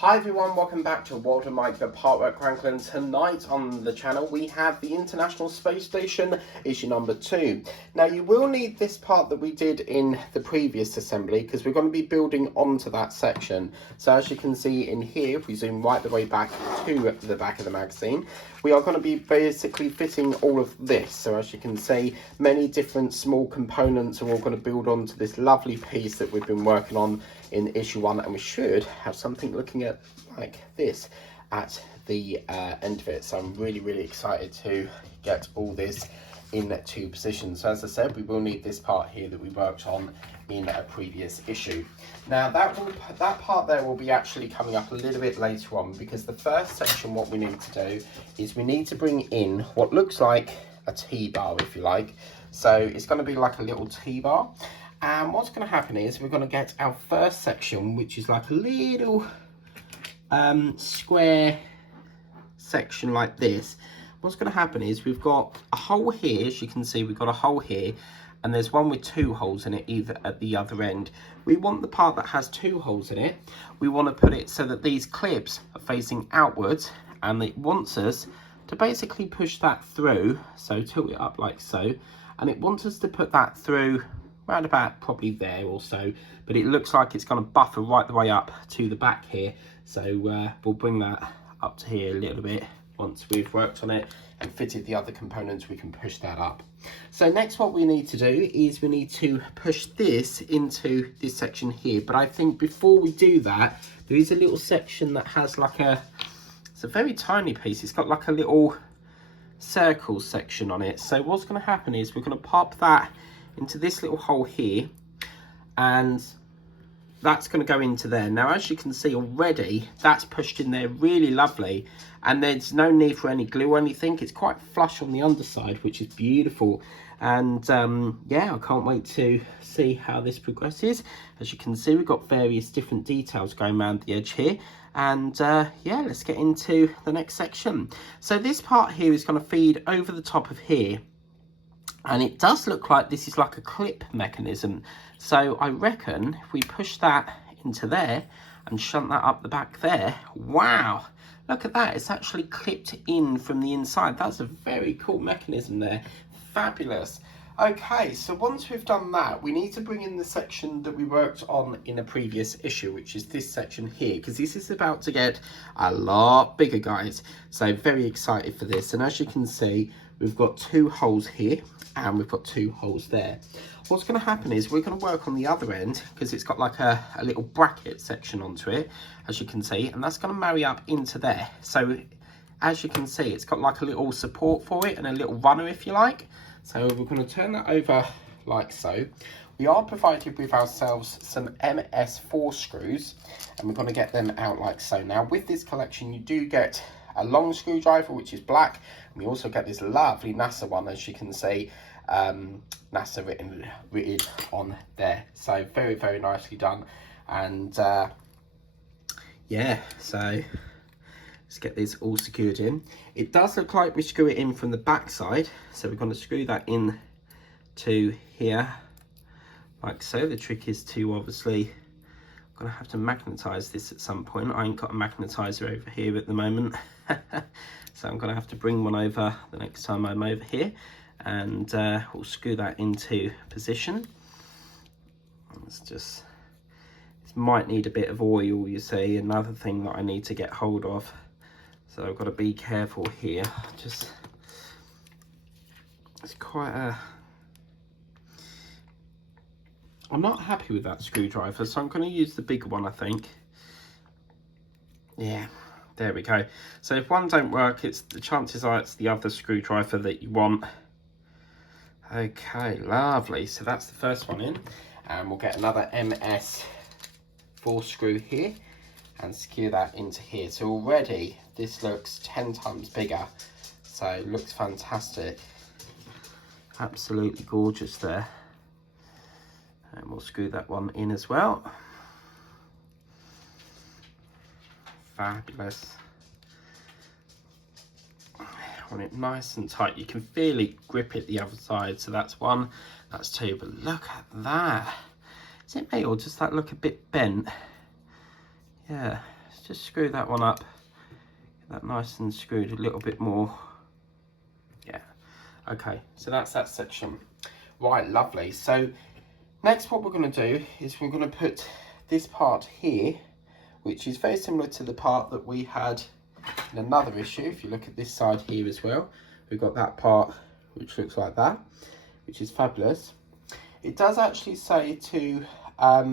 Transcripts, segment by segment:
Hi everyone, welcome back to World of Mike, the Partwork Franklin. Tonight on the channel we have the International Space Station issue number 2. Now you will need this part that we did in the previous assembly because we're going to be building onto that section. So as you can see in here, if we zoom right the way back to the back of the magazine, we are going to be basically fitting all of this. So as you can see, many different small components are all going to build onto this lovely piece that we've been working on in issue 1, and we should have something looking at like this at the end of it. So I'm really excited to get all this into position. So as I said, we will need this part here that we worked on in a previous issue. Now that part there will be actually coming up a little bit later on, because the first section, what we need to do is we need to bring in what looks like a T-bar, if you like. So it's going to be like a little T-bar. And what's going to happen is we're going to get our first section, which is like a little square section like this. What's going to happen is we've got a hole here, as you can see, we've got a hole here, and there's one with 2 holes in it either at the other end. We want the part that has 2 holes in it, we want to put it so that these clips are facing outwards, and it wants us to basically push that through, so tilt it up like so, and it wants us to put that through round about probably there or so, but it looks like it's going to buffer right the way up to the back here. So we'll bring that up to here a little bit. Once we've worked on it and fitted the other components, we can push that up. So next what we need to do is we need to push this into this section here, but I think before we do that, there is a little section that has like it's a very tiny piece. It's got like a little circle section on it. So what's going to happen is we're going to pop that into this little hole here, and that's going to go into there. Now as you can see already, that's pushed in there really lovely, and there's no need for any glue or anything. It's quite flush on the underside, which is beautiful. And yeah, I can't wait to see how this progresses. As you can see, we've got various different details going around the edge here, and yeah, let's get into the next section. So this part here is going to feed over the top of here, and it does look like this is like a clip mechanism. So I reckon if we push that into there and shunt that up the back there, wow, look at that, it's actually clipped in from the inside. That's a very cool mechanism there, fabulous. Okay, so once we've done that, we need to bring in the section that we worked on in a previous issue, which is this section here, because this is about to get a lot bigger, guys. So very excited for this. And as you can see, we've got 2 holes here and we've got 2 holes there. What's going to happen is we're going to work on the other end, because it's got like a little bracket section onto it, as you can see, and that's going to marry up into there. So as you can see, it's got like a little support for it and a little runner, if you like. So we're going to turn that over like so. We are provided with ourselves some MS4 screws, and we're going to get them out like so. Now with this collection, you do get a long screwdriver, which is black, and we also get this lovely NASA one, as you can see, NASA written on there. So very nicely done. And yeah, so let's get this all secured in. It does look like we screw it in from the back side, so we're going to screw that in to here like so. The trick is to obviously, I'm going to have to magnetize this at some point. I ain't got a magnetizer over here at the moment. So I'm going to have to bring one over the next time I'm over here, and we'll screw that into position. This might need a bit of oil, you see, another thing that I need to get hold of. So I've got to be careful here. It's quite I'm not happy with that screwdriver, so I'm going to use the bigger one, I think. Yeah, there we go. So if one don't work, the chances are it's the other screwdriver that you want. Okay, lovely. So that's the first one in, and we'll get another MS4 screw here and secure that into here. So already this looks 10 times bigger, so it looks fantastic. Absolutely gorgeous there. And we'll screw that one in as well. Fabulous. On it nice and tight. You can feel it grip it the other side. So that's 1, that's 2. But look at that. Is it me, or does that look a bit bent? Yeah, let's just screw that one up. Get that nice and screwed a little bit more. Yeah. Okay, so that's that section. Right, lovely. So next what we're going to do is we're going to put this part here, which is very similar to the part that we had in another issue. If you look at this side here as well, we've got that part which looks like that, which is fabulous. It does actually say to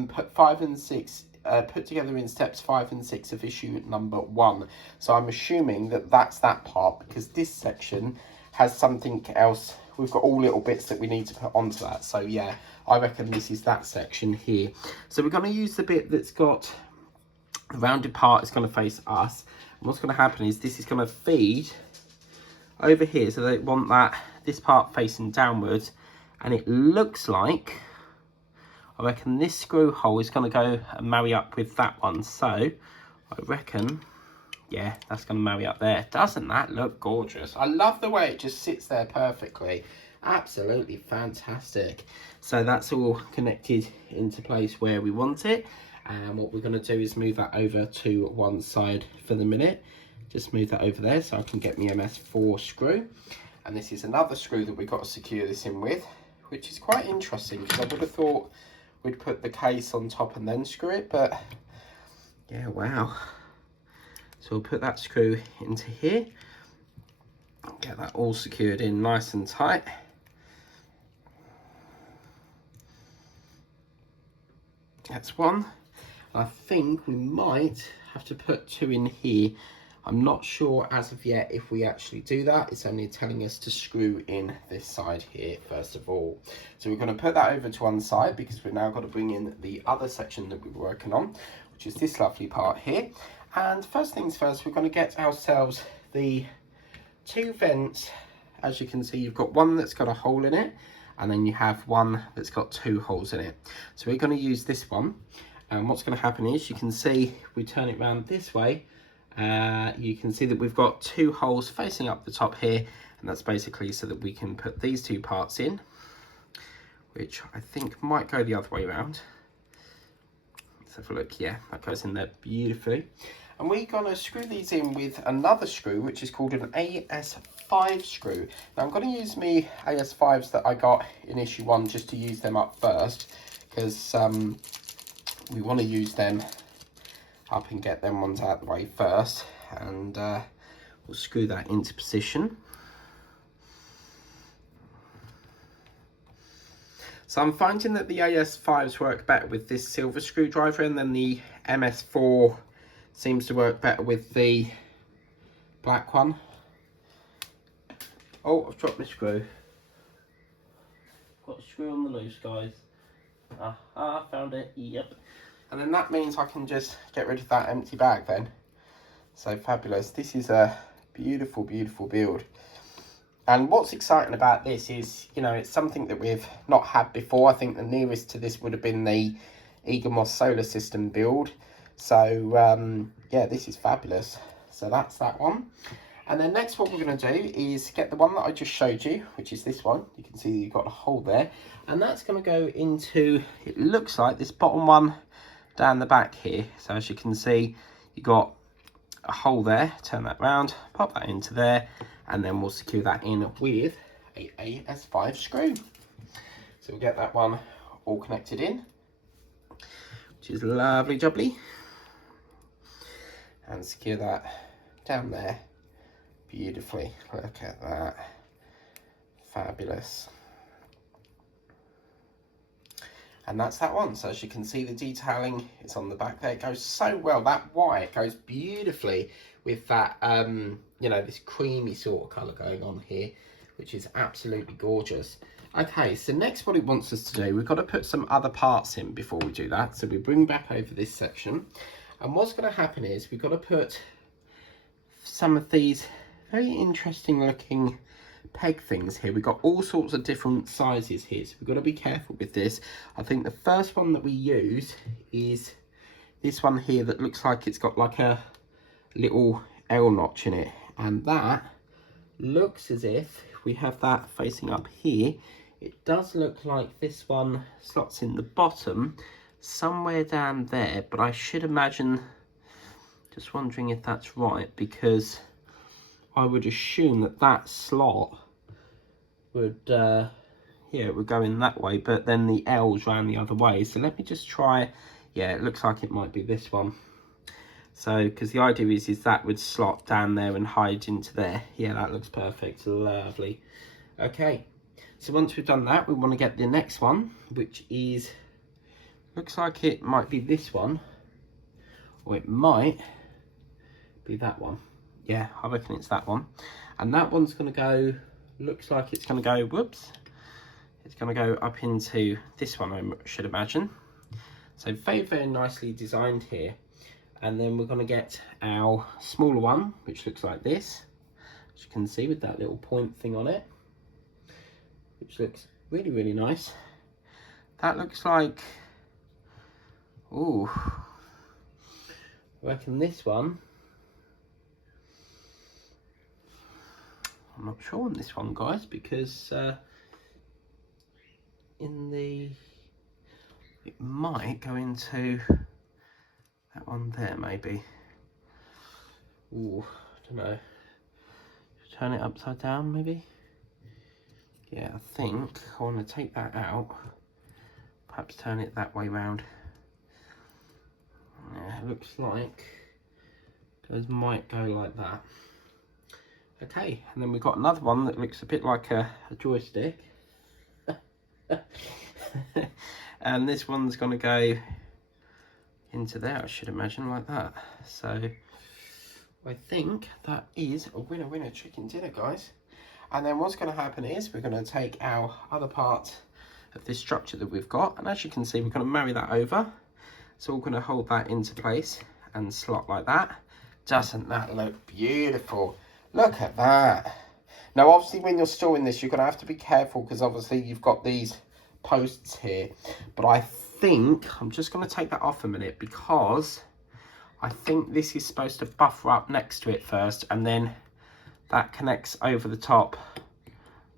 put 5 and 6, put together in steps 5 and 6 of issue number 1. So I'm assuming that that's that part, because this section has something else. We've got all little bits that we need to put onto that. So yeah, I reckon this is that section here. So we're going to use the bit that's got the rounded part is going to face us. And what's going to happen is this is going to feed over here. So they want this part facing downwards. And it looks like, I reckon this screw hole is going to go and marry up with that one. So I reckon, yeah, that's going to marry up there. Doesn't that look gorgeous? I love the way it just sits there perfectly. Absolutely fantastic. So that's all connected into place where we want it. And what we're going to do is move that over to one side for the minute. Just move that over there so I can get my MS4 screw. And this is another screw that we've got to secure this in with, which is quite interesting, because I would have thought we'd put the case on top and then screw it, but yeah, wow. So we'll put that screw into here, get that all secured in nice and tight. That's one. I think we might have to put 2 in here. I'm not sure as of yet if we actually do that. It's only telling us to screw in this side here first of all. So we're going to put that over to one side, because we've now got to bring in the other section that we were working on, which is this lovely part here. And first things first, we're going to get ourselves the 2 vents. As you can see, you've got one that's got a hole in it, and then you have one that's got 2 holes in it. So we're going to use this one. And what's going to happen is, you can see, we turn it around this way. You can see that we've got 2 holes facing up the top here, and that's basically so that we can put these 2 parts in, which I think might go the other way around. Let's have a look. Yeah, that goes in there beautifully. And we're going to screw these in with another screw, which is called an AS5 screw. Now I'm going to use my AS5s that I got in issue 1 just to use them up first, because we want to use them up and get them ones out of the way first, and we'll screw that into position. So I'm finding that the AS5s work better with this silver screwdriver, and then the MS4 seems to work better with the black one. Oh, I've dropped my screw. Got a screw on the loose, guys. Aha, found it. Yep. And then that means I can just get rid of that empty bag then. So fabulous. This is a beautiful, beautiful build. And what's exciting about this is, you know, it's something that we've not had before. I think the nearest to this would have been the Egamos Solar System build. So, yeah, this is fabulous. So that's that one. And then next what we're going to do is get the one that I just showed you, which is this one. You can see you've got a hole there. And that's going to go into, it looks like this bottom one down the back here. So as you can see, you've got a hole there. Turn that round, pop that into there, and then we'll secure that in with a AS5 screw. So we'll get that one all connected in, which is lovely jubbly, and secure that down there beautifully. Look at that, fabulous. And that's that one. So as you can see, the detailing is on the back there. It goes so well. That white goes beautifully with that, you know, this creamy sort of colour going on here, which is absolutely gorgeous. Okay, so next what it wants us to do, we've got to put some other parts in before we do that. So we bring back over this section. And what's going to happen is we've got to put some of these very interesting looking peg things here. We've got all sorts of different sizes here, so we've got to be careful with this. I think the first one that we use is this one here that looks like it's got like a little L notch in it, and that looks as if we have that facing up here. It does look like this one slots in the bottom somewhere down there, but I should imagine Just wondering if that's right, because I would assume that that slot would, yeah, it would go in that way, but then the L's ran the other way. So let me just try, yeah, it looks like it might be this one. So, because the idea is that would slot down there and hide into there. Yeah, that looks perfect, lovely. Okay, so once we've done that, we want to get the next one, which is, looks like it might be this one, or it might be that one. Yeah, I reckon it's that one. And that one's going to go, looks like it's going to go, whoops, it's going to go up into this one, I should imagine. So very, very nicely designed here. And then we're going to get our smaller one, which looks like this, as you can see, with that little point thing on it, which looks really, really nice. That looks like, ooh, I reckon this one, I'm not sure on this one, guys, because it might go into that one there, maybe. Ooh, I don't know. Turn it upside down, maybe. Yeah, I think I want to take that out. Perhaps turn it that way round. Yeah, it looks like those might go like that. Okay, and then we've got another one that looks a bit like a joystick. And this one's going to go into there, I should imagine, like that. So I think that is a winner winner chicken dinner, guys. And then what's going to happen is we're going to take our other part of this structure that we've got, and as you can see, we're going to marry that over. So we're going to hold that into place and slot like that. Doesn't that look beautiful? Look at that. Now obviously when you're storing this, you're going to have to be careful, because obviously you've got these posts here, but I think I'm just going to take that off a minute, because I think this is supposed to buffer up next to it first, and then that connects over the top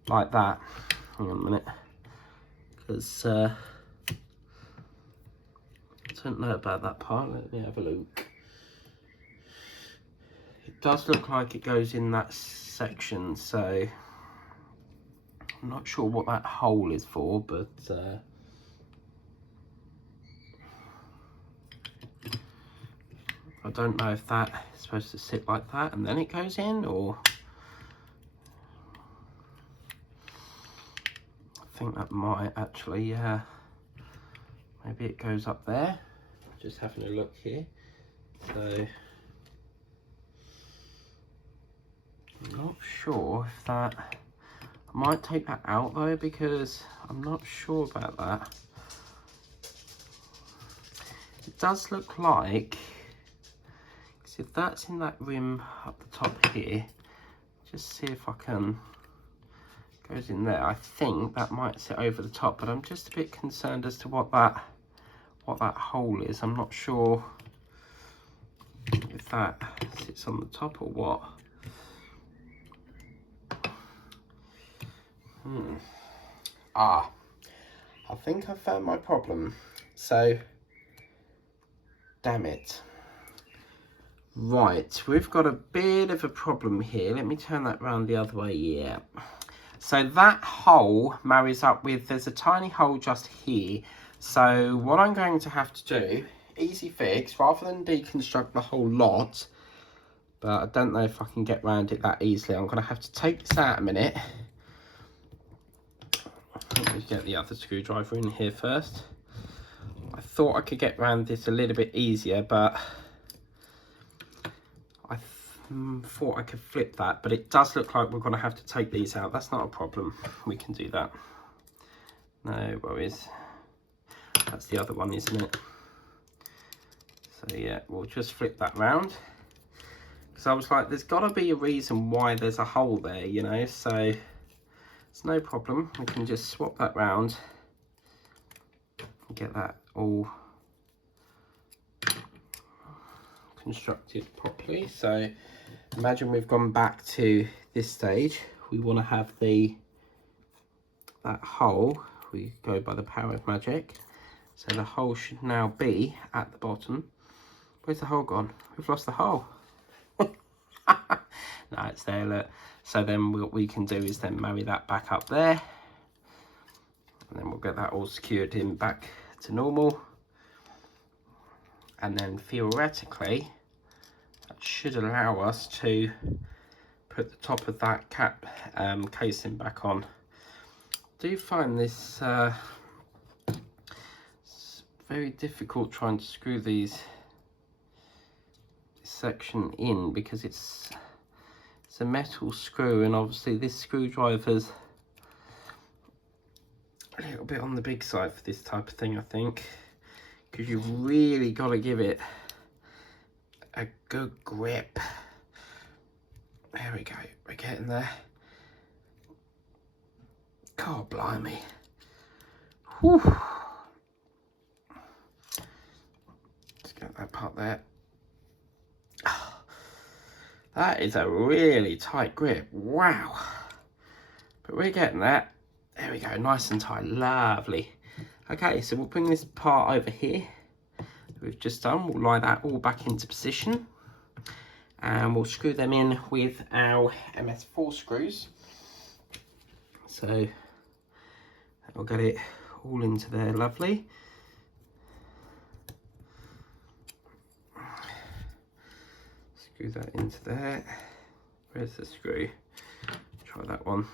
like that. Hang on a minute, because I don't know about that part. Let me have a look. It does look like it goes in that section, so I'm not sure what that hole is for, but I don't know if that is supposed to sit like that and then it goes in, or I think that might actually, maybe it goes up there. Just having a look here. So I'm not sure if that, I might take that out though, because I'm not sure about that. It does look like, because if that's in that rim up the top here, just see if I can, goes in there. I think that might sit over the top, but I'm just a bit concerned as to what that hole is. I'm not sure if that sits on the top or what. I think I found my problem. So, damn it. Right, we've got a bit of a problem here. Let me turn that round the other way, yeah. So that hole marries up with, there's a tiny hole just here. So what I'm going to have to do, easy fix, rather than deconstruct the whole lot, but I don't know if I can get around it that easily. I'm going to have to take this out a minute. Let me get the other screwdriver in here first. I thought I could get around this a little bit easier, but I thought I could flip that, but it does look like we're going to have to take these out. That's not a problem. We can do that. No worries. That's the other one, isn't it? So yeah, we'll just flip that round. Because I was like, there's got to be a reason why there's a hole there, you know, so it's no problem. We can just swap that round and get that all constructed properly. So imagine we've gone back to this stage. We want to have that hole. We go by the power of magic. So the hole should now be at the bottom. Where's the hole gone? We've lost the hole. No, it's there, look. So then what we can do is then marry that back up there. And then we'll get that all secured in back to normal. And then theoretically, that should allow us to put the top of that cap casing back on. I do find this it's very difficult trying to screw this section in, because it's a metal screw, and obviously this screwdriver's a little bit on the big side for this type of thing, I think, because you've really got to give it a good grip. There we go, we're getting there. God blimey. Whew. Let's get that part there. That is a really tight grip, wow. But we're getting that. There we go, nice and tight, lovely. Okay, so we'll bring this part over here that we've just done. We'll lie that all back into position. And we'll screw them in with our MS4 screws. So we'll get it all into there, lovely. Screw that into there. Where's the screw? Try that one.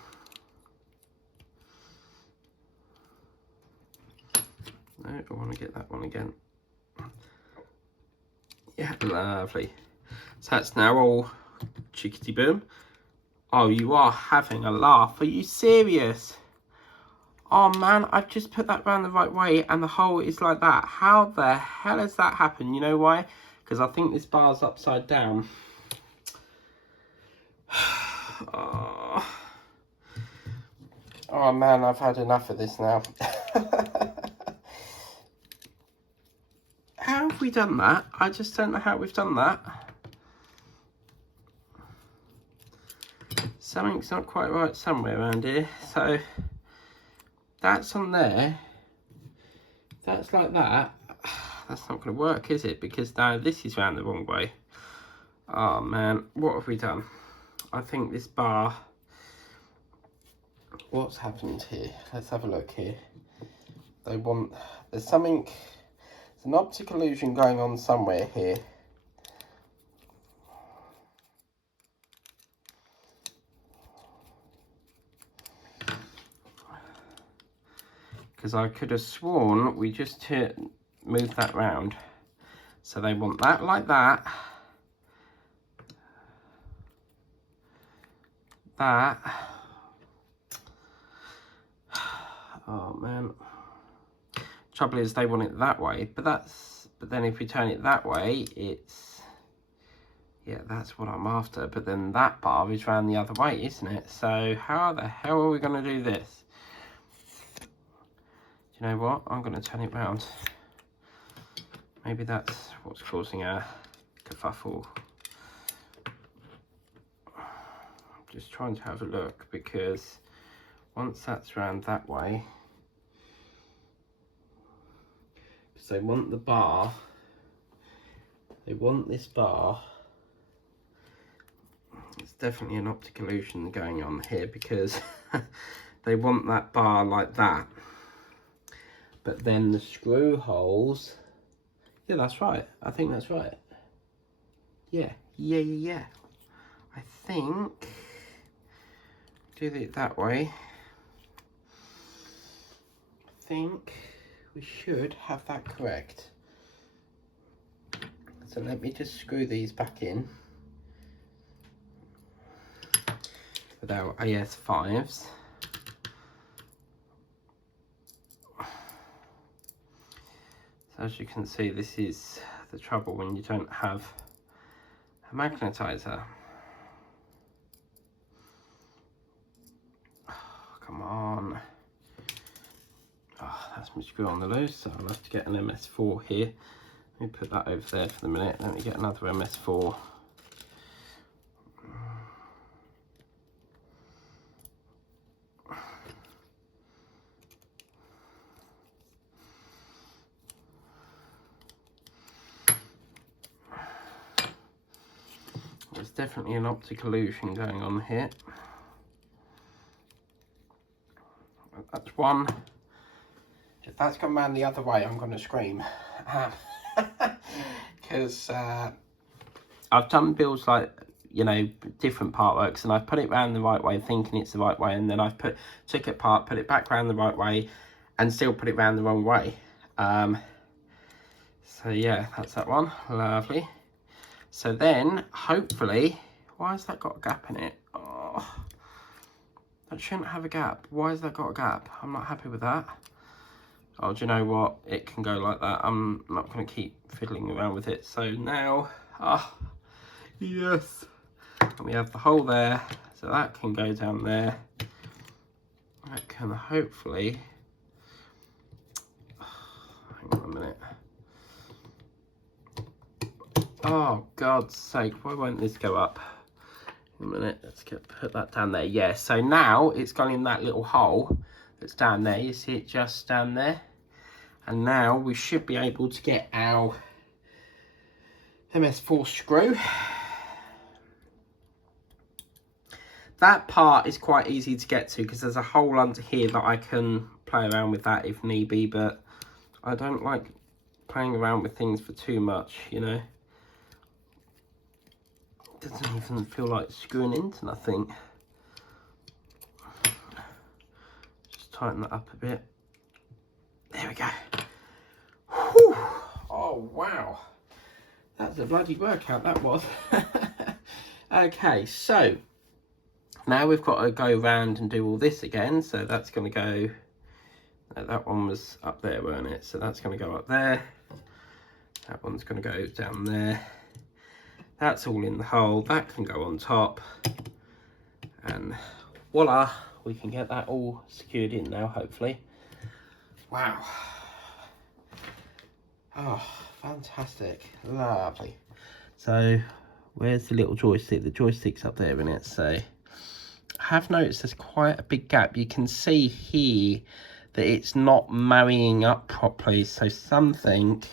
No, I want to get that one again. Yeah, lovely. So that's now all chickety boom. Oh, you are having a laugh. Are you serious? Oh man, I've just put that round the right way and the hole is like that. How the hell has that happened? You know why? Because I think this bar's upside down. Oh man, I've had enough of this now. How have we done that? I just don't know how we've done that. Something's not quite right somewhere around here. So that's on there. That's like that. That's not going to work, is it? Because now this is round the wrong way. Oh man, what have we done? I think this bar... What's happened here? Let's have a look here. There's something... There's an optic illusion going on somewhere here. Because I could have sworn we just moved that round. So they want that like that. That. Oh man. Trouble is they want it that way, but then if we turn it that way, it's, yeah, that's what I'm after. But then that bar is round the other way, isn't it? So how the hell are we going to do this? Do you know what? I'm going to turn it round. Maybe that's what's causing a kerfuffle. I'm just trying to have a look, because once that's round that way, because they want the bar, they want this bar. It's definitely an optic illusion going on here, because they want that bar like that. But then the screw holes, yeah, that's right. I think that's right. Yeah. I think, do it that way. I think we should have that correct. So let me just screw these back in with our AS5s. So as you can see, this is the trouble when you don't have a magnetizer. Oh, come on. Oh, that's my screw on the loose, so I'll have to get an MS4 here. Let me put that over there for the minute. Let me get another MS4. There's definitely an optic illusion going on here. That's one. If that's gone round the other way, I'm going to scream. Because I've done builds like, you know, different Partworks, and I've put it round the right way thinking it's the right way, and then I've took it apart, put it back round the right way, and still put it round the wrong way. So yeah, that's that one. Lovely. So then, hopefully, why has that got a gap in it? Oh, that shouldn't have a gap. Why has that got a gap? I'm not happy with that. Oh, do you know what? It can go like that. I'm not going to keep fiddling around with it. So now, yes. And we have the hole there. So that can go down there. That can hopefully... hang on a minute. Oh, God's sake, why won't this go up? A minute, let's put that down there. Yeah, so now it's gone in that little hole that's down there. You see it just down there? And now we should be able to get our MS4 screw. That part is quite easy to get to because there's a hole under here that I can play around with that if need be, but I don't like playing around with things for too much, you know. It doesn't even feel like screwing into nothing. Just tighten that up a bit. There we go. Whew. Oh, wow. That's a bloody workout, that was. Okay, so now we've got to go around and do all this again. So that's going to go, that one was up there, weren't it? So that's going to go up there. That one's going to go down there. That's all in the hole. That can go on top. And voila, we can get that all secured in now, hopefully. Wow. Oh, fantastic. Lovely. So, where's the little joystick? The joystick's up there, isn't it? So, I have noticed there's quite a big gap. You can see here that it's not marrying up properly. So, something...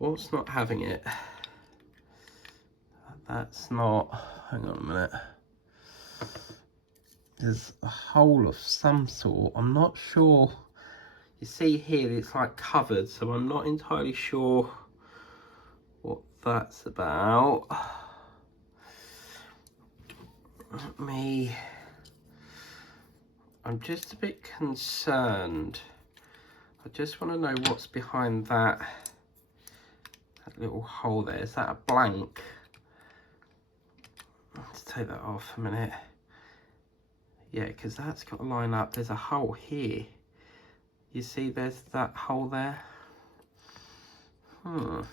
what's not having it? That's not... hang on a minute. There's a hole of some sort. I'm not sure. You see here it's like covered, so I'm not entirely sure what that's about. I'm just a bit concerned. I just want to know what's behind that little hole there. Is that a blank? Let's take that off a minute. Yeah, because that's got to line up. There's a hole here. You see there's that hole there? I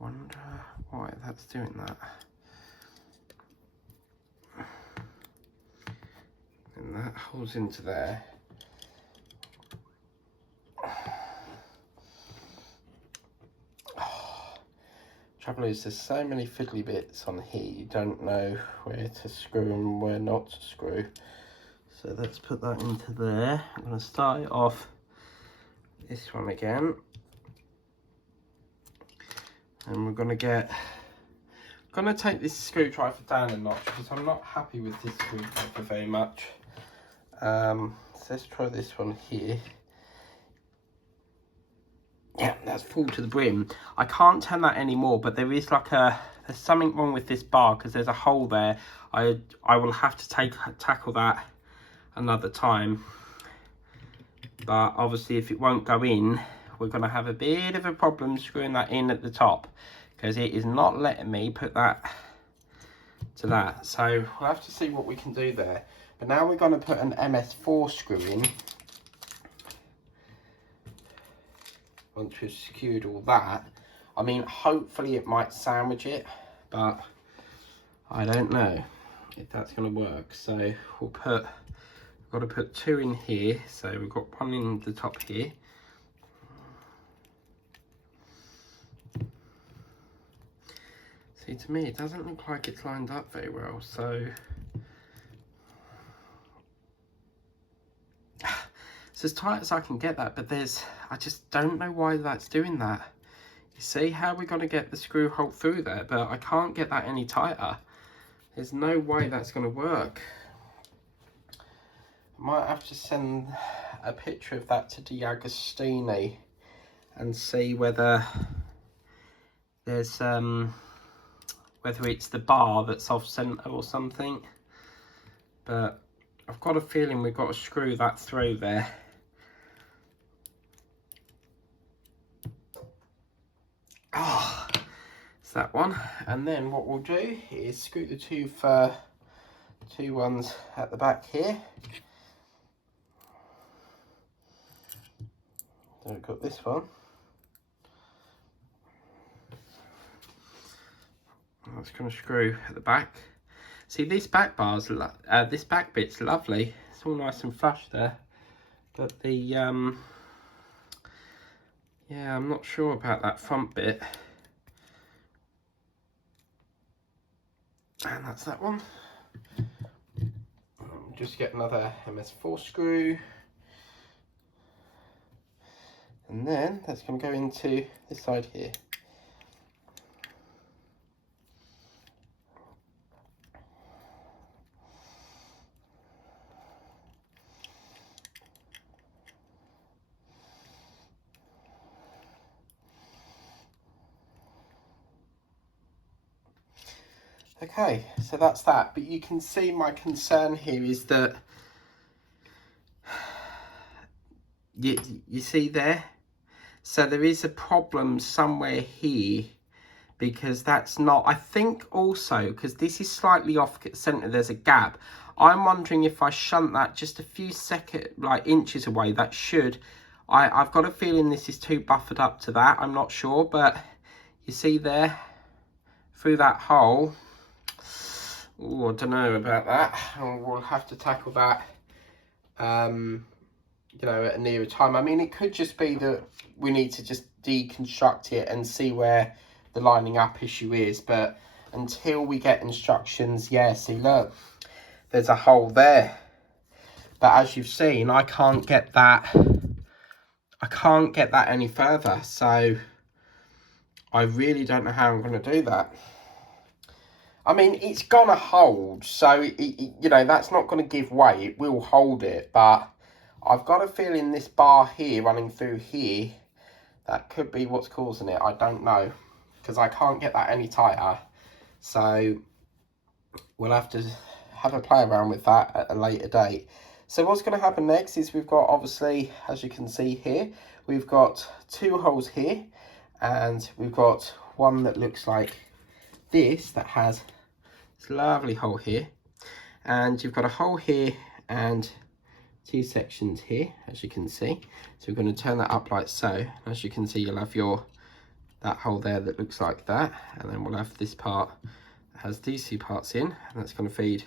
wonder why that's doing that. And that holes into there. Trouble is, there's so many fiddly bits on here, you don't know where to screw and where not to screw. So let's put that into there. I'm going to start it off this one again. And we're going to take this screwdriver down a notch because I'm not happy with this screwdriver very much. So let's try this one here. Yeah, that's full to the brim. I can't turn that anymore, but there is like there's something wrong with this bar because there's a hole there. I will have to tackle that another time. But obviously if it won't go in, we're going to have a bit of a problem screwing that in at the top because it is not letting me put that to that. So we'll have to see what we can do there. But now we're going to put an MS4 screw in. Once we've secured all that, I mean, hopefully it might sandwich it, but I don't know if that's going to work. So we'll we've got to put two in here. So we've got one in the top here. See, to me, it doesn't look like it's lined up very well. So it's as tight as I can get that, but I just don't know why that's doing that. You see how we're going to get the screw hole through there, but I can't get that any tighter. There's no way that's going to work. I might have to send a picture of that to D'Agostini and see whether there's whether it's the bar that's off center or something. But I've got a feeling we've got to screw that through there. Oh, it's that one. And then what we'll do is screw the two ones at the back here. So we've got this one. That's going to screw at the back. See, this back bar's this back bit's lovely. It's all nice and flush there, but the yeah, I'm not sure about that front bit. And that's that one. Just get another MS4 screw, and then that's going to go into this side here. Okay, so that's that, but you can see my concern here is that you see there, so there is a problem somewhere here, because that's not, I think also because this is slightly off center, there's a gap. I'm wondering if I shunt that just a few inches away, that should, I've got a feeling this is too buffered up to that, I'm not sure, but you see there through that hole. Oh, I don't know about that. We'll have to tackle that, you know, at a nearer time. I mean, it could just be that we need to just deconstruct it and see where the lining up issue is. But until we get instructions, yeah, see, look, there's a hole there. But as you've seen, I can't get that. I can't get that any further. So I really don't know how I'm going to do that. I mean, it's gonna hold, so you know, that's not gonna give way. It will hold it, but I've got a feeling this bar here running through here, that could be what's causing it. I don't know, because I can't get that any tighter. So we'll have to have a play around with that at a later date. So what's going to happen next is we've got, obviously, as you can see here, we've got two holes here, and we've got one that looks like this, that has this lovely hole here, and you've got a hole here and two sections here, as you can see. So we're going to turn that up like so. As you can see, you'll have that hole there that looks like that, and then we'll have this part that has these two parts in, and that's going to feed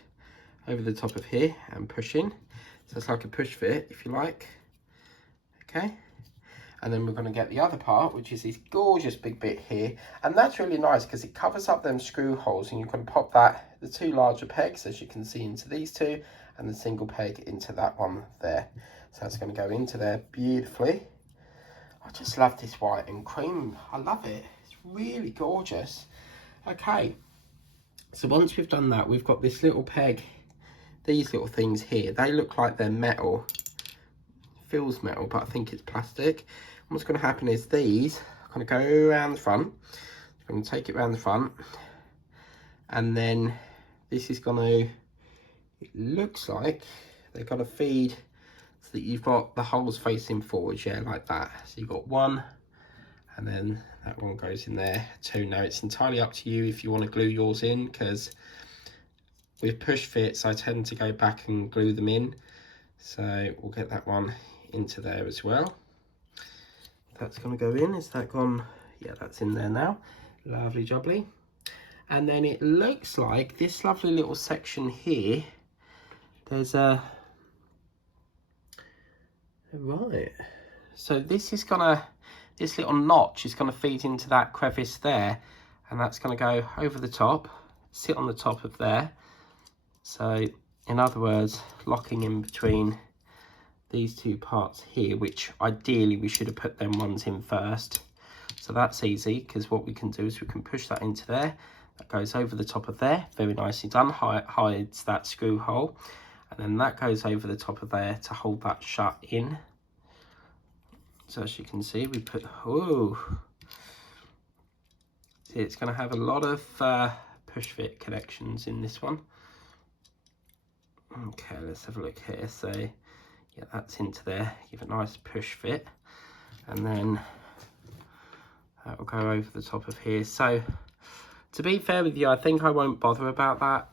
over the top of here and push in. So it's like a push fit, if you like. Okay. And then we're going to get the other part, which is this gorgeous big bit here. And that's really nice because it covers up them screw holes, and you can pop the two larger pegs, as you can see, into these two, and the single peg into that one there. So that's going to go into there beautifully. I just love this white and cream. I love it. It's really gorgeous. Okay. So once we've done that, we've got this little peg, these little things here. They look like they're metal. Feels metal, but I think it's plastic. What's going to happen is these are going to go around the front. I'm going to take it around the front, and then this is going to, it looks like they're going to feed so that you've got the holes facing forwards, yeah, like that. So you've got one, and then that one goes in there too. Now it's entirely up to you if you want to glue yours in, because with push fits I tend to go back and glue them in. So we'll get that one into there as well. That's going to go in. Is that gone? Yeah, that's in there now. Lovely jubbly. And then it looks like this lovely little section here, there's a, right, so this is gonna, this little notch is going to feed into that crevice there, and that's going to go over the top, sit on the top of there. So in other words, locking in between these two parts here, which ideally we should have put them ones in first. So that's easy, because what we can do is we can push that into there. That goes over the top of there, very nicely done, hides that screw hole. And then that goes over the top of there to hold that shut in. So as you can see, we put, oh, see, it's going to have a lot of push fit connections in this one. Okay, let's have a look here. So yeah, that's into there, give a nice push fit, and then that will go over the top of here. So to be fair with you, I think I won't bother about that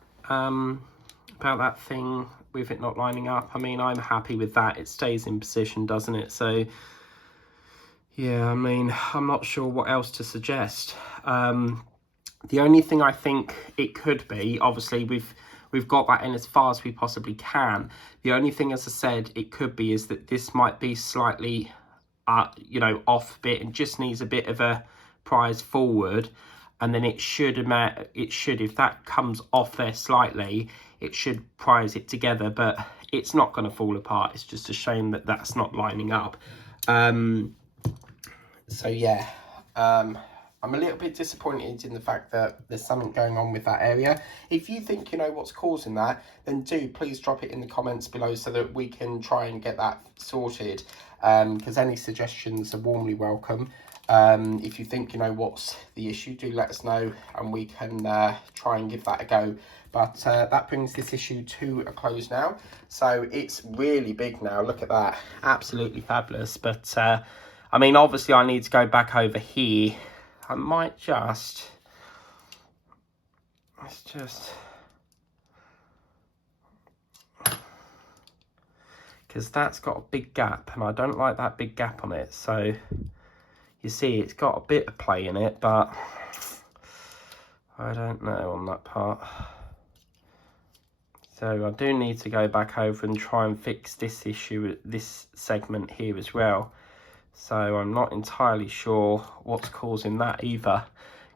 thing with it not lining up. I mean, I'm happy with that. It stays in position, doesn't it? So yeah, I mean, I'm not sure what else to suggest. The only thing I think it could be, obviously we've got that in as far as we possibly can. The only thing, as I said, it could be is that this might be slightly, you know, off a bit and just needs a bit of a prise forward. And then it should, if that comes off there slightly, it should prise it together, but it's not going to fall apart. It's just a shame that that's not lining up. So yeah, I'm a little bit disappointed in the fact that there's something going on with that area. If you think you know what's causing that, then do please drop it in the comments below so that we can try and get that sorted, because any suggestions are warmly welcome. If you think you know what's the issue, do let us know and we can try and give that a go. But that brings this issue to a close now. So it's really big now, look at that, absolutely fabulous. But I mean, obviously I need to go back over here. I might just, because that's got a big gap and I don't like that big gap on it. So you see, it's got a bit of play in it, but I don't know on that part. So I do need to go back over and try and fix this issue, this segment here as well. So I'm not entirely sure what's causing that either,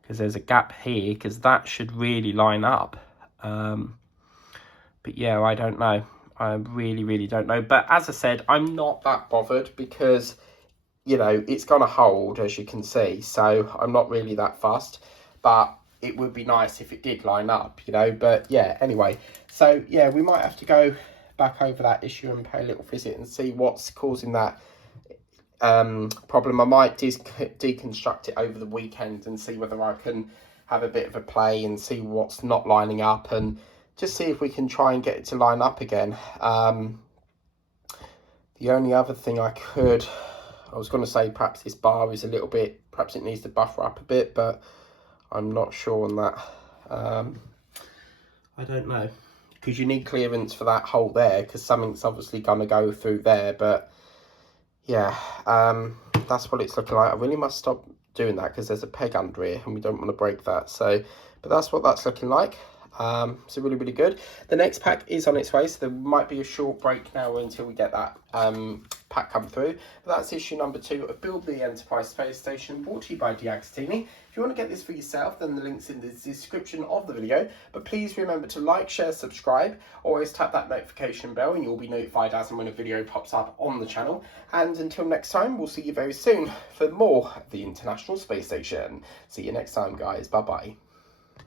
because there's a gap here, because that should really line up. But yeah, I don't know. I really don't know. But as I said, I'm not that bothered because, you know, it's going to hold, as you can see. So I'm not really that fussed. But it would be nice if it did line up, you know. But yeah, anyway. So yeah, we might have to go back over that issue and pay a little visit and see what's causing that problem. I might deconstruct it over the weekend and see whether I can have a bit of a play and see what's not lining up and just see if we can try and get it to line up again. The only other thing I was going to say, perhaps this bar is a little bit, perhaps it needs to buffer up a bit, but I'm not sure on that. I don't know, because you need clearance for that hole there, because something's obviously going to go through there. But yeah, that's what it's looking like. I really must stop doing that because there's a peg under here and we don't want to break that. So, but that's what that's looking like. So really good. The next pack is on its way, so there might be a short break now until we get that pack come through. But that's issue number 2 of Build the Enterprise Space Station, brought to you by D'Agostini. If you want to get this for yourself, then the link's in the description of the video. But please remember to like, share, subscribe. Always tap that notification bell and you'll be notified as and when a video pops up on the channel. And until next time, we'll see you very soon for more of the International Space Station. See you next time, guys. Bye-bye.